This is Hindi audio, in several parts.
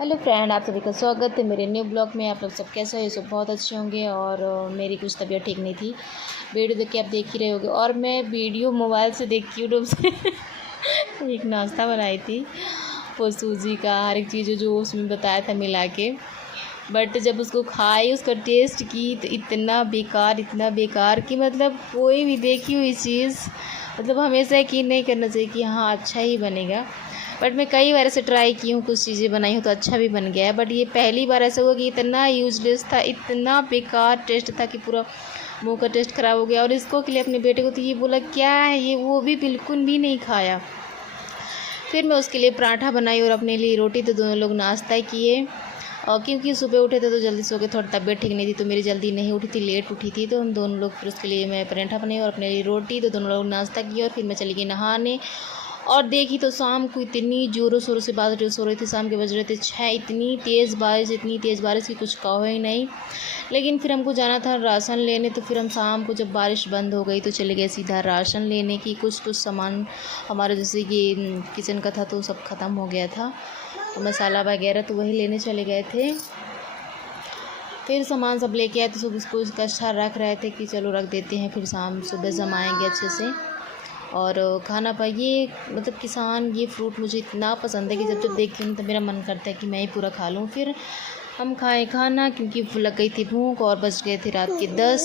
हेलो फ्रेंड, आप सभी का स्वागत है मेरे न्यू ब्लॉग में। आप लोग सब कैसे हो? ये सब बहुत अच्छे होंगे। और मेरी कुछ तबीयत ठीक नहीं थी। वीडियो देख के आप देख ही रहे होगे। और मैं वीडियो मोबाइल से देख के यूट्यूब से एक नाश्ता बनाई थी, वो सूजी का हर एक चीज़ जो उसमें बताया था मिला के। बट जब उसको खाई, उसका टेस्ट की, तो इतना बेकार कि मतलब कोई भी देखी हुई चीज़ मतलब हमेशा यकीन नहीं करना चाहिए कि हाँ अच्छा ही बनेगा। बट मैं कई बार ऐसे ट्राई की हूँ, कुछ चीज़ें बनाई हूँ तो अच्छा भी बन गया है। बट ये पहली बार ऐसा हुआ कि इतना यूजलेस था, इतना बेकार टेस्ट था कि पूरा मुंह का टेस्ट ख़राब हो गया। और इसको के लिए अपने बेटे को तो ये बोला क्या है ये, वो भी बिल्कुल भी नहीं खाया। फिर मैं उसके लिए पराठा बनाई और अपने लिए रोटी, तो दोनों लोग नाश्ता किए। और क्योंकि सुबह उठे थे तो जल्दी सो गए, थोड़ी तबीयत ठीक नहीं थी तो मेरी जल्दी नहीं उठी थी, लेट उठी थी। तो हम दोनों लोग फिर उसके लिए मैं पराठा बनाई और अपने लिए रोटी, तो दोनों लोग नाश्ता किया। और फिर मैं चली गई नहाने। और देखी तो शाम को इतनी ज़ोरों शोरों से बारिश हो रही थी। शाम के बज रहे थे 6। इतनी तेज़ बारिश कि कुछ कहो ही नहीं। लेकिन फिर हमको जाना था राशन लेने, तो फिर हम शाम को जब बारिश बंद हो गई तो चले गए सीधा राशन लेने की। कुछ सामान हमारा जैसे कि किचन का था तो सब ख़त्म हो गया था, तो मसाला वगैरह तो वही लेने चले गए थे। फिर सामान सब लेके आए तो सब उसको कच्चा रख रहे थे कि चलो रख देते हैं, फिर शाम सुबह जमाएंगे अच्छे से। और खाना पाइए मतलब किसान, ये फ्रूट मुझे इतना पसंद है कि जब जब देखती हूँ तो मेरा मन करता है कि मैं ही पूरा खा लूँ। फिर हम खाए खाना, क्योंकि लग गई थी भूख और बज गए थे रात के 10।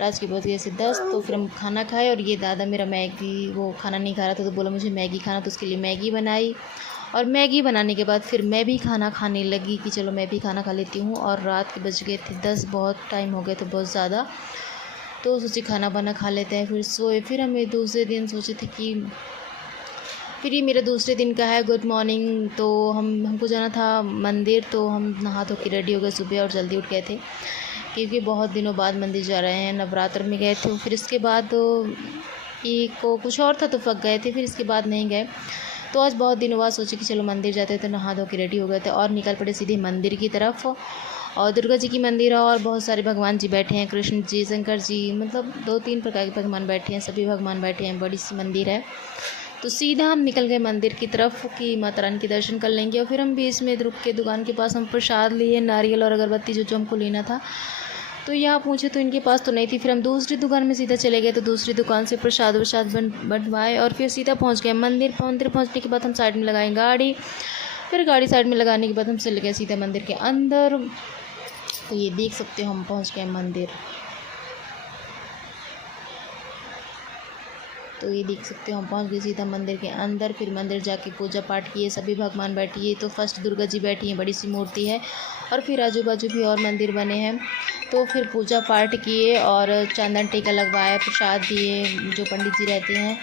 तो फिर हम खाना खाए। और ये दादा मेरा मैगी, वो खाना नहीं खा रहा था तो बोला मुझे मैगी खाना, तो उसके लिए मैगी बनाई। और मैगी बनाने के बाद फिर मैं भी खाना खाने लगी कि चलो मैं भी खाना खा लेती हूँ। और रात के बज गए थे 10, बहुत टाइम हो गए थे बहुत ज़्यादा। तो सोचे खाना वाना खा लेते हैं, फिर सोए। फिर हमें दूसरे दिन सोचे थे कि फिर ये मेरा दूसरे दिन का है गुड मॉर्निंग। तो हमको जाना था मंदिर, तो हम नहा धो के रेडी हो गए सुबह और जल्दी उठ गए थे, क्योंकि बहुत दिनों बाद मंदिर जा रहे हैं। नवरात्र में गए थे, फिर इसके बाद एक को कुछ और था तो फंस गए थे, फिर इसके बाद नहीं गए। तो आज बहुत दिनों बाद सोचे कि चलो मंदिर जाते हैं, तो नहा धो के रेडी हो गए थे और निकल पड़े सीधे मंदिर की तरफ। और दुर्गा जी की मंदिर है और बहुत सारे भगवान जी बैठे हैं, कृष्ण जी, शंकर जी, मतलब 2-3 प्रकार के भगवान बैठे हैं, सभी भगवान बैठे हैं, बड़ी सी मंदिर है। तो सीधा हम निकल गए मंदिर की तरफ कि माता रानी के दर्शन कर लेंगे। और फिर हम बीच में रुक के दुकान के पास हम प्रसाद लिए, नारियल और अगरबत्ती जो हमको लेना था। तो यहाँ पूछे तो इनके पास तो नहीं थी। फिर हम दूसरी दुकान में सीधा चले गए, तो दूसरी दुकान से प्रसाद बनवाए और फिर सीधा पहुँच गए मंदिर। पहुँचने के बाद हम साइड में लगाएं गाड़ी। फिर गाड़ी साइड में लगाने के बाद हम चले गए सीधा मंदिर के अंदर। तो ये देख सकते हो हम पहुंच गए मंदिर। तो ये देख सकते हो हम पहुंच गए सीधा मंदिर के अंदर। फिर मंदिर जाके पूजा पाठ किए, सभी भगवान बैठिए। तो फर्स्ट दुर्गा जी बैठी हैं, बड़ी सी मूर्ति है। और फिर आजू बाजू भी और मंदिर बने हैं। तो फिर पूजा पाठ किए और चंदन टीका लगवाया, प्रसाद दिए जो पंडित जी रहते हैं।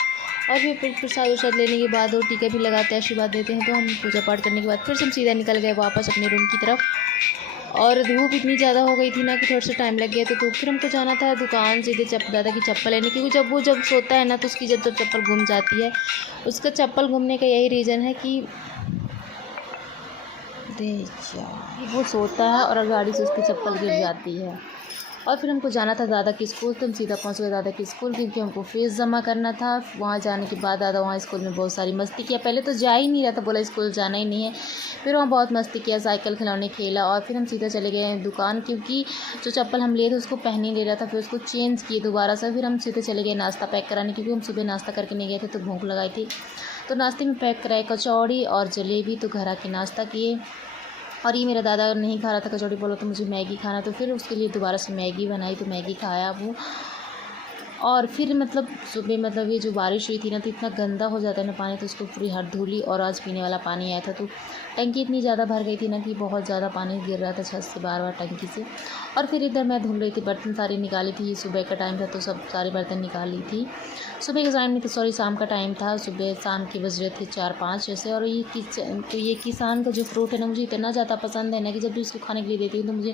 और फिर प्रसाद उसाद लेने के बाद वो टीका भी लगाते हैं, आशीर्वाद देते हैं। तो हम पूजा पाठ करने के बाद फिर हम सीधा निकल गए वापस अपने रूम की तरफ। और धूप इतनी ज़्यादा हो गई थी ना कि थोड़ा सा टाइम लग गया। तो फिर हमको जाना था दुकान सीधे दादा की चप्पल लेने, क्योंकि जब सोता है ना तो उसकी जब चप्पल घूम जाती है। उसका चप्पल घूमने का यही रीज़न है कि वो सोता है और गाड़ी से उसकी चप्पल गिर जाती है। और फिर हमको जाना था दादा के स्कूल, तो हम सीधा पहुंच गए दादा के स्कूल, क्योंकि हमको फ़ीस जमा करना था। वहाँ जाने के बाद दादा वहाँ स्कूल में बहुत सारी मस्ती किया। पहले तो जा ही नहीं रहा था, बोला स्कूल जाना ही नहीं है। फिर वहाँ बहुत मस्ती किया, साइकिल खिलौने खेला। और फिर हम सीधा चले गए दुकान, क्योंकि जो चप्पल हम लिए थे उसको पहन ही ले रहा था। फिर उसको चेंज किए दोबारा से। फिर हम सीधे चले गए नाश्ता पैक कराने, क्योंकि हम सुबह नाश्ता करके नहीं गए थे तो भूख लगाई थी। तो नाश्ते में पैक कराए कचौड़ी और जलेबी, तो घर आके नाश्ता किए। और ये मेरा दादा नहीं खा रहा था कचौड़ी, बोला तो मुझे मैगी खाना, तो फिर उसके लिए दोबारा से मैगी बनाई, तो मैगी खाया वो। और फिर मतलब सुबह मतलब ये जो बारिश हुई थी ना, तो इतना गंदा हो जाता है ना पानी, तो उसको पूरी हाथ धो ली। और आज पीने वाला पानी आया था तो टंकी इतनी ज़्यादा भर गई थी ना कि बहुत ज़्यादा पानी गिर रहा था छत से बार बार टंकी से। और फिर इधर मैं धुल रही थी, बर्तन सारे निकाली थी। सुबह का टाइम था तो सब सारे बर्तन निकाली थी। सुबह के टाइम नहीं तो सॉरी शाम का टाइम था। सुबह शाम के बज रहे थे 4-5 जैसे। और ये किसान का जो फ्रूट है ना, मुझे इतना ज़्यादा पसंद है ना कि जब भी उसको खाने के लिए देती हूँ तो मुझे